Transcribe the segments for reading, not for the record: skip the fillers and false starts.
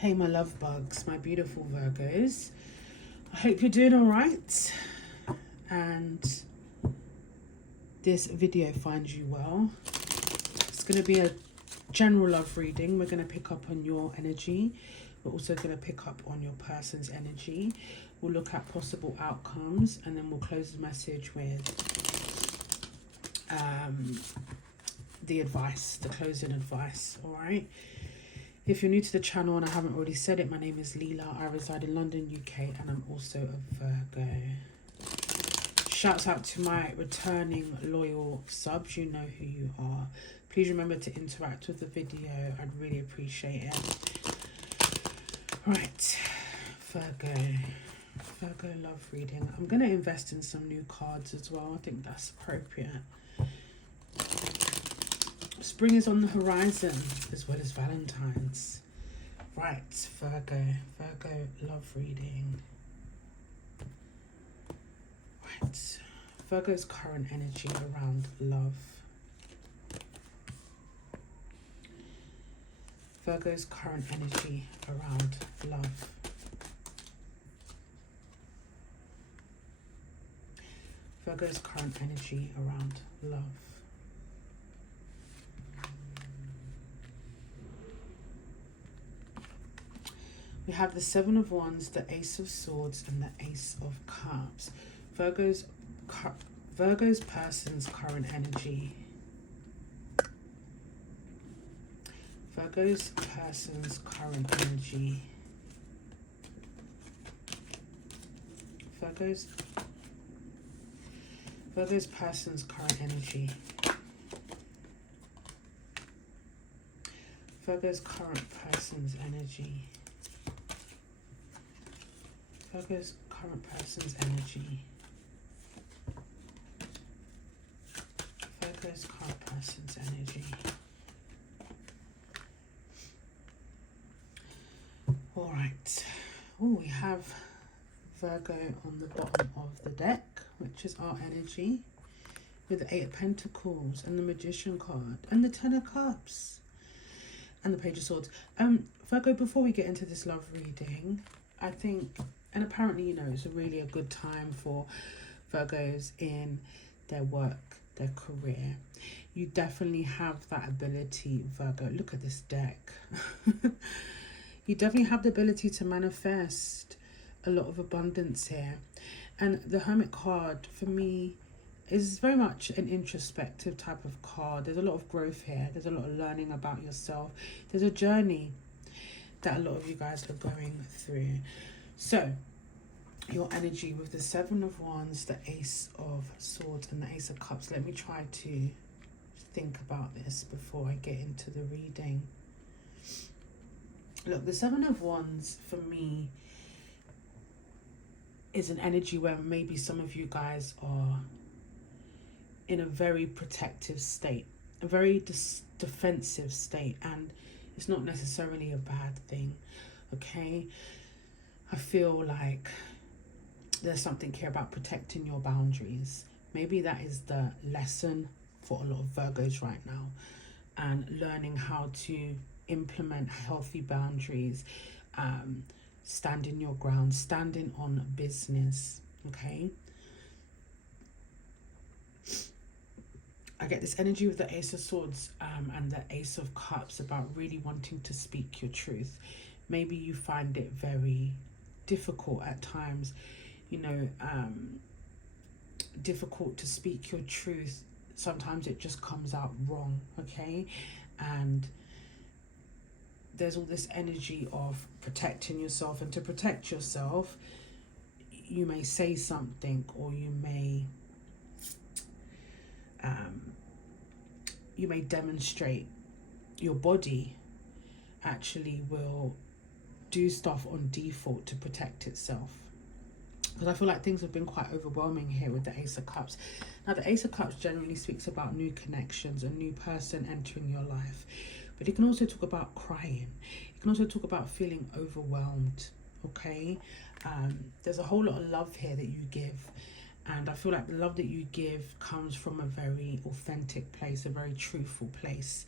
Hey my love bugs, my beautiful Virgos. I hope you're doing all right and this video finds you well. It's going to be a general love reading. We're going to pick up on your energy. We're also going to pick up on your person's energy. We'll look at possible outcomes and then we'll close the message with the advice, the closing advice, all right? If you're new to the channel and I haven't already said it, my name is Leela. I reside in London, UK, and I'm also a Virgo. Shouts out to my returning loyal subs. You know who you are. Please remember to interact with the video. I'd really appreciate it. Right, Virgo love reading. I'm going to invest in some new cards as well. I think that's appropriate. Spring is on the horizon, as well as Valentine's. Right, Virgo love reading. Right, Virgo's current energy around love. Virgo's current energy around love. Virgo's current energy around love. We have the Seven of Wands, the Ace of Swords, and the Ace of Cups. Virgo's person's current energy. Virgo's person's current energy. Virgo's person's current energy. Virgo's current person's energy. Virgo's current person's energy. Virgo's current person's energy. All right. Oh, we have Virgo on the bottom of the deck, which is our energy, with the Eight of Pentacles and the Magician card and the Ten of Cups and the Page of Swords. Virgo, before we get into this love reading, I think, and apparently, you know, it's really a good time for Virgos in their work, their career. You definitely have that ability, Virgo. Look at this deck. You definitely have the ability to manifest a lot of abundance here. And the Hermit card, for me, is very much an introspective type of card. There's a lot of growth here. There's a lot of learning about yourself. There's a journey that a lot of you guys are going through. So, your energy with the Seven of Wands, the Ace of Swords, and the Ace of Cups. Let me try to think about this before I get into the reading. Look, the Seven of Wands, for me, is an energy where maybe some of you guys are in a very protective state, a very defensive state, and it's not necessarily a bad thing, okay? I feel like there's something here about protecting your boundaries. Maybe that is the lesson for a lot of Virgos right now, and learning how to implement healthy boundaries, standing your ground, standing on business, okay? I get this energy with the Ace of Swords and the Ace of Cups about really wanting to speak your truth. Maybe you find it very difficult at times, you know, difficult to speak your truth. Sometimes it just comes out wrong, okay? And there's all this energy of protecting yourself, and to protect yourself, you may say something, or you may demonstrate. Your body actually will do stuff on default to protect itself, because I feel like things have been quite overwhelming here with the Ace of Cups. Now, the Ace of Cups generally speaks about new connections, a new person entering your life, but it can also talk about crying. It can also talk about feeling overwhelmed, okay? There's a whole lot of love here that you give, and I feel like the love that you give comes from a very authentic place, a very truthful place,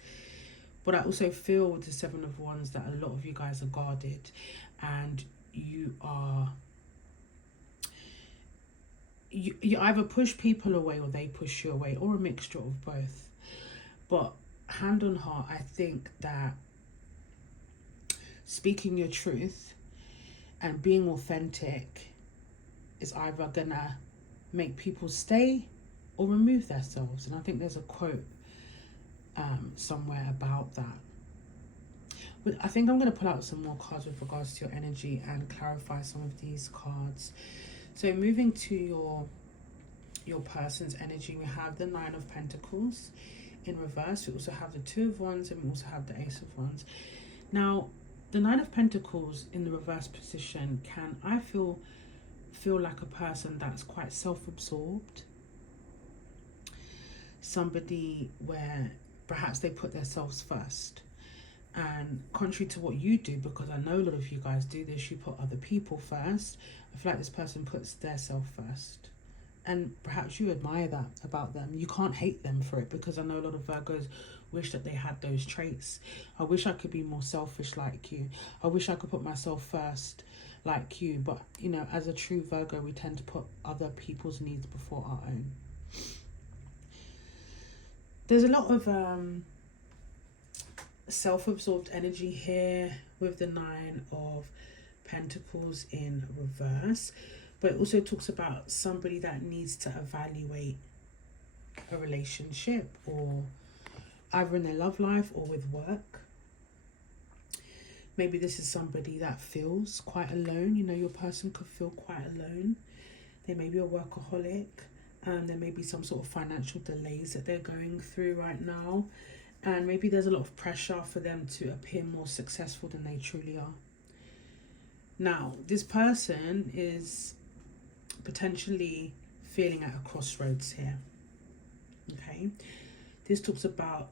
But I also feel with the Seven of Wands that a lot of you guys are guarded, and you either push people away or they push you away, or a mixture of both. But hand on heart, I think that speaking your truth and being authentic is either gonna make people stay or remove themselves. And I think there's a quote somewhere about that. But I think I'm going to pull out some more cards with regards to your energy and clarify some of these cards. So moving to your person's energy, we have the Nine of Pentacles in reverse. We also have the Two of Wands, and we also have the Ace of Wands. Now, the Nine of Pentacles in the reverse position can, I feel like a person that's quite self-absorbed. Somebody where perhaps they put themselves first. And contrary to what you do, because I know a lot of you guys do this, you put other people first. I feel like this person puts their self first. And perhaps you admire that about them. You can't hate them for it, because I know a lot of Virgos wish that they had those traits. I wish I could be more selfish like you. I wish I could put myself first like you. But, you know, as a true Virgo, we tend to put other people's needs before our own. There's a lot of self-absorbed energy here with the Nine of Pentacles in reverse. But it also talks about somebody that needs to evaluate a relationship, or either in their love life or with work. Maybe this is somebody that feels quite alone. You know, your person could feel quite alone. They may be a workaholic. There may be some sort of financial delays that they're going through right now. And maybe there's a lot of pressure for them to appear more successful than they truly are. Now, this person is potentially feeling at a crossroads here. Okay? This talks about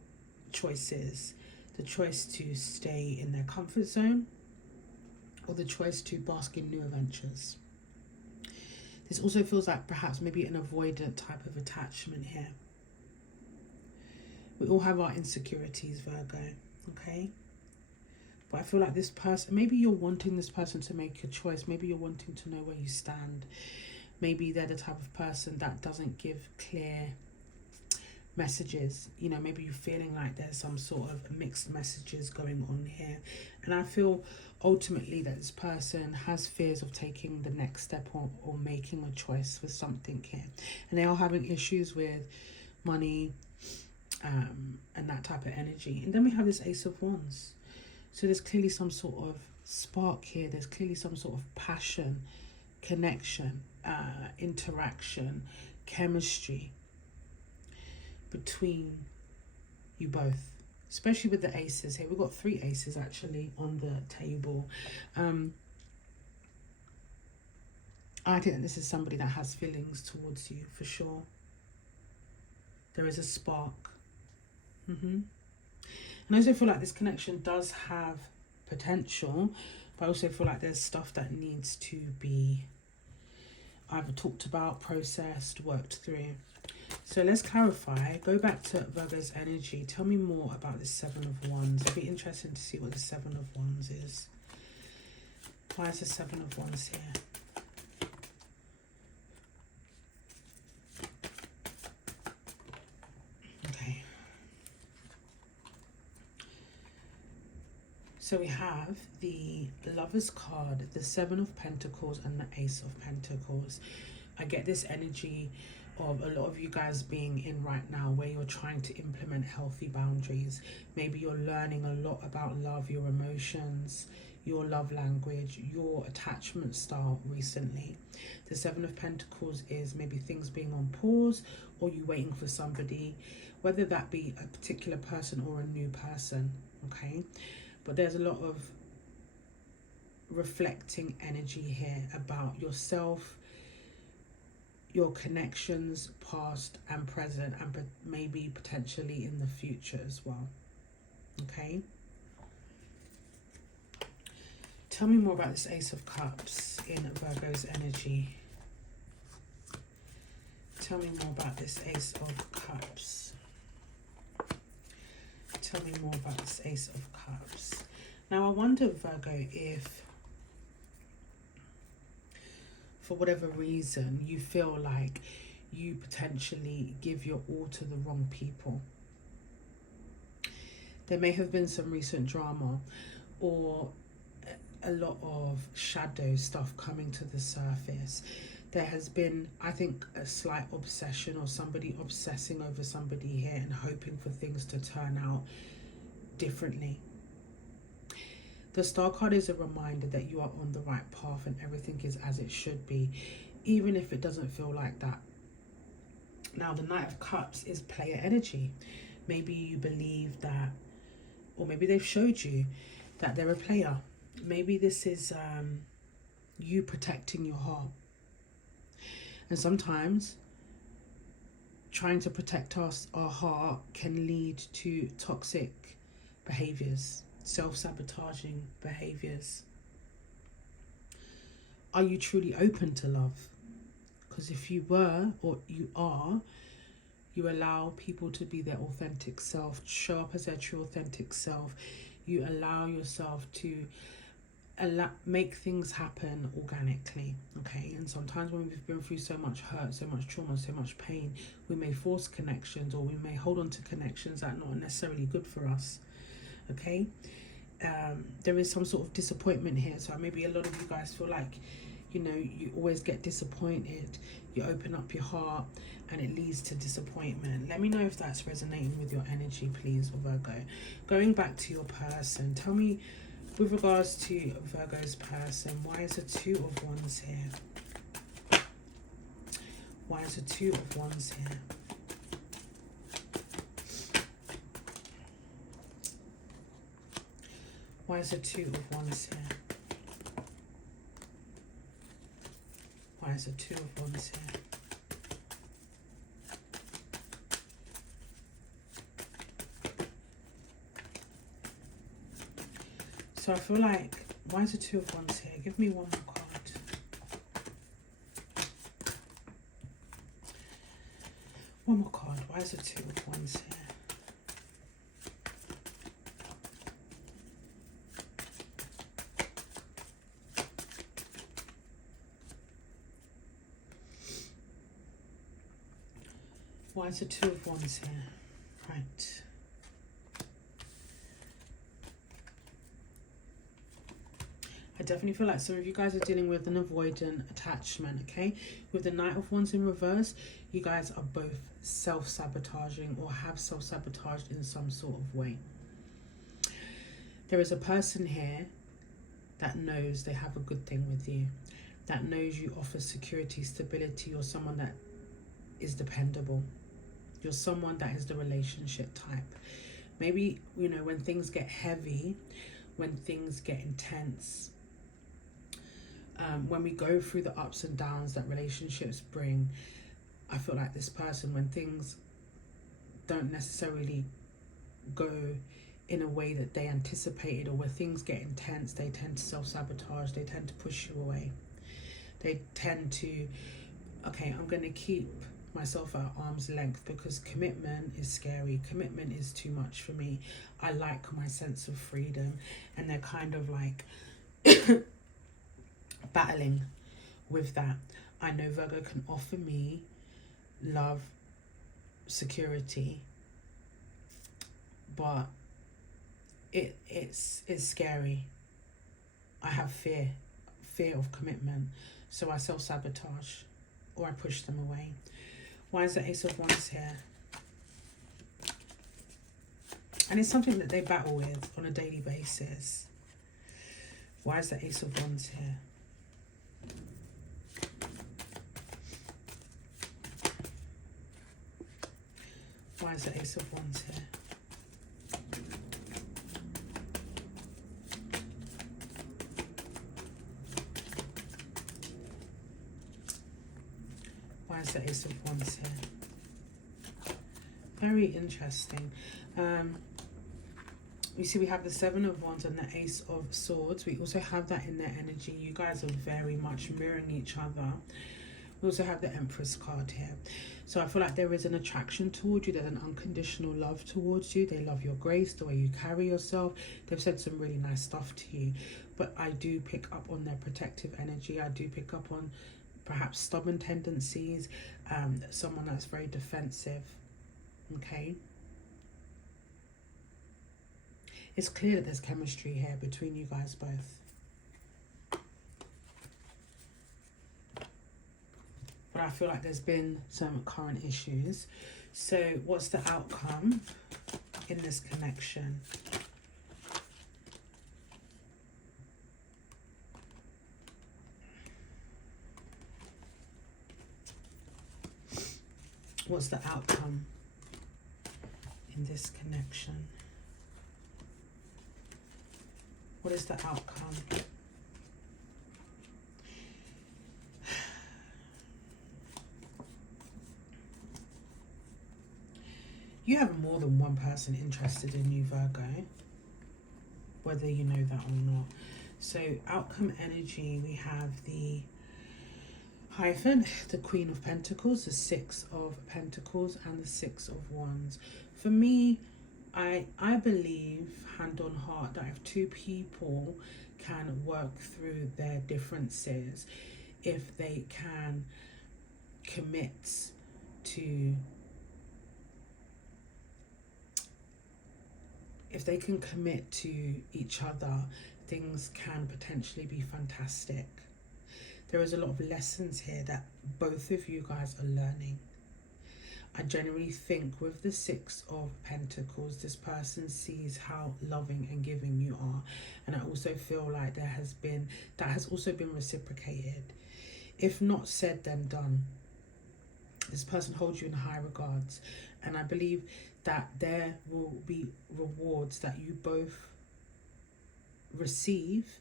choices. The choice to stay in their comfort zone, or the choice to bask in new adventures. This also feels like perhaps maybe an avoidant type of attachment here. We all have our insecurities, Virgo, okay? But I feel like this person, maybe you're wanting this person to make a choice. Maybe you're wanting to know where you stand. Maybe they're the type of person that doesn't give clear messages. You know, maybe you're feeling like there's some sort of mixed messages going on here. And I feel ultimately that this person has fears of taking the next step, or making a choice for something here. And they are having issues with money, and that type of energy. And then we have this Ace of Wands. So there's clearly some sort of spark here. There's clearly some sort of passion, connection, interaction, chemistry between you both. Especially with the aces here. We've got 3 aces actually on the table. I think that this is somebody that has feelings towards you for sure. There is a spark. And I also feel like this connection does have potential, but I also feel like there's stuff that needs to be either talked about, processed, worked through. So let's clarify. Go back to Virgo's energy. Tell me more about this Seven of Wands. It'd be interesting to see what the Seven of Wands is. Why is the Seven of Wands here? So we have the Lover's card, the Seven of Pentacles, and the Ace of Pentacles. I get this energy of a lot of you guys being in right now where you're trying to implement healthy boundaries. Maybe you're learning a lot about love, your emotions, your love language, your attachment style recently. The Seven of Pentacles is maybe things being on pause, or you waiting for somebody, whether that be a particular person or a new person, okay? But there's a lot of reflecting energy here about yourself, your connections, past and present, and maybe potentially in the future as well. Okay? Tell me more about this Ace of Cups in Virgo's energy. Tell me more about this Ace of Cups. tell me more about this Ace of Cups. Now, I wonder, Virgo, if for whatever reason you feel like you potentially give your all to the wrong people. There may have been some recent drama or a lot of shadow stuff coming to the surface. There has been, I think, a slight obsession or somebody obsessing over somebody here and hoping for things to turn out differently. The Star card is a reminder that you are on the right path and everything is as it should be, even if it doesn't feel like that. Now, the Knight of Cups is player energy. Maybe you believe that, or maybe they've showed you that they're a player. Maybe this is you protecting your heart. And sometimes trying to protect our heart can lead to toxic behaviors, self-sabotaging behaviors. Are you truly open to love? Because if you were, or you are, you allow people to be their authentic self, show up as their true authentic self. You allow yourself to make things happen organically, okay? And sometimes when we've been through so much hurt, so much trauma, so much pain, we may force connections, or we may hold on to connections that are not necessarily good for us, okay? There is some sort of disappointment here. So maybe a lot of you guys feel like, you know, you always get disappointed. You open up your heart and it leads to disappointment. Let me know if that's resonating with your energy, please, Virgo. Going back to your person, tell me, with regards to Virgo's person, why is the Two of Wands here? Why is the Two of Wands here? Why is the Two of Wands here? Why is the Two of Wands here? So I feel like, why is the Two of Wands here? Give me one more card. One more card. Why is the Two of Wands here? Why is the Two of Wands here? Right. I definitely feel like some of you guys are dealing with an avoidant attachment, okay? With the Knight of Wands in reverse, you guys are both self-sabotaging or have self-sabotaged in some sort of way. There is a person here that knows they have a good thing with you, that knows you offer security, stability, or someone that is dependable. You're someone that is the relationship type. Maybe, you know, when things get heavy, when things get intense, when we go through the ups and downs that relationships bring, I feel like this person, when things don't necessarily go in a way that they anticipated, or where things get intense, they tend to self-sabotage, they tend to push you away. They tend to, okay, I'm going to keep myself at arm's length because commitment is scary. Commitment is too much for me. I like my sense of freedom. And they're kind of like battling with that. I know Virgo can offer me love, security, but it's scary. I have fear of commitment, so I self-sabotage or I push them away. Why is the Ace of Wands here? And it's something that they battle with on a daily basis. Why is the Ace of Wands here? Why is the Ace of Wands here? Why is the Ace of Wands here? Very interesting. You see we have the Seven of Wands and the Ace of Swords. We also have that in their energy. You guys are very much mirroring each other. We also have the Empress card here. So I feel like there is an attraction towards you. There's an unconditional love towards you. They love your grace, the way you carry yourself. They've said some really nice stuff to you. But I do pick up on their protective energy. I do pick up on perhaps stubborn tendencies. Someone that's very defensive. Okay. It's clear that there's chemistry here between you guys both. But I feel like there's been some current issues. So what's the outcome in this connection? What's the outcome in this connection? What is the outcome? You have more than one person interested in you, Virgo, whether you know that or not. So outcome energy, we have the Hyphen, the Queen of Pentacles, the Six of Pentacles, and the Six of Wands. For me, I believe, hand on heart, that if two people can work through their differences, if they can commit to each other, things can potentially be fantastic. There is a lot of lessons here that both of you guys are learning. I generally think with the Six of Pentacles, this person sees how loving and giving you are. And I also feel like that has also been reciprocated. If not said, then done. This person holds you in high regards. And I believe that there will be rewards that you both receive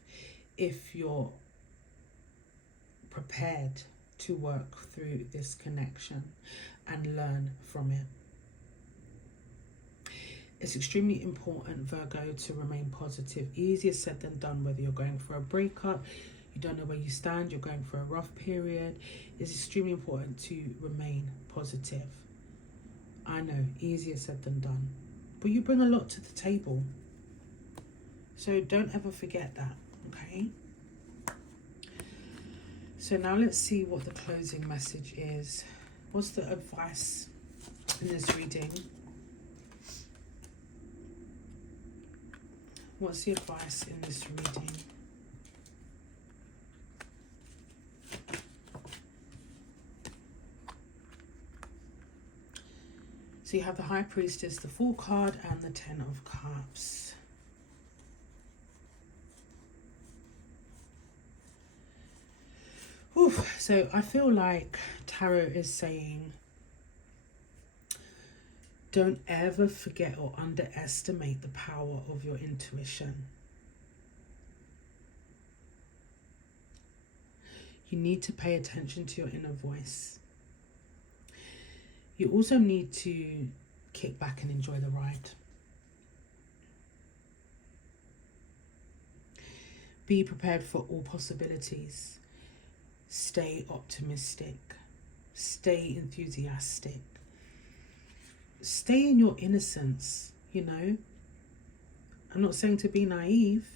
if you're prepared to work through this connection and learn from it. It's extremely important, Virgo, to remain positive. Easier said than done, whether you're going for a breakup, you don't know where you stand, you're going for a rough period. It's extremely important to remain positive. I know, easier said than done, but you bring a lot to the table. So don't ever forget that, okay? So now let's see what the closing message is. What's the advice in this reading? What's the advice in this reading? So you have the High Priestess, the Fool card, and the Ten of Cups. Oof. So I feel like Tarot is saying, don't ever forget or underestimate the power of your intuition. You need to pay attention to your inner voice. You also need to kick back and enjoy the ride. Be prepared for all possibilities. Stay optimistic. Stay enthusiastic. Stay in your innocence, you know. I'm not saying to be naive.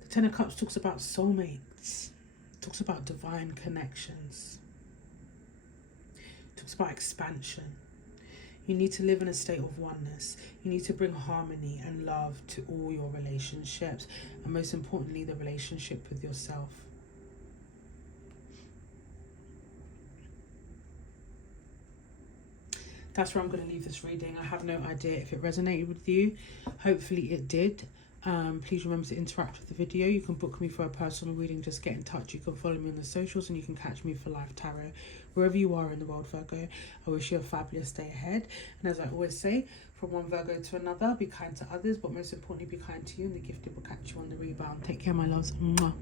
The Ten of Cups talks about soulmates. Talks about divine connections. Talks about expansion. You need to live in a state of oneness. You need to bring harmony and love to all your relationships, and most importantly, the relationship with yourself. That's where I'm going to leave this reading. I have no idea if it resonated with you. Hopefully it did. Please remember to interact with the video. You can book me for a personal reading. Just get in touch. You can follow me on the socials, and you can catch me for live tarot wherever you are in the world, Virgo. I wish you a fabulous day ahead, and as I always say, from one Virgo to another, be kind to others, but most importantly, be kind to you, and the gifted will catch you on the rebound. Take care, my loves. Mwah.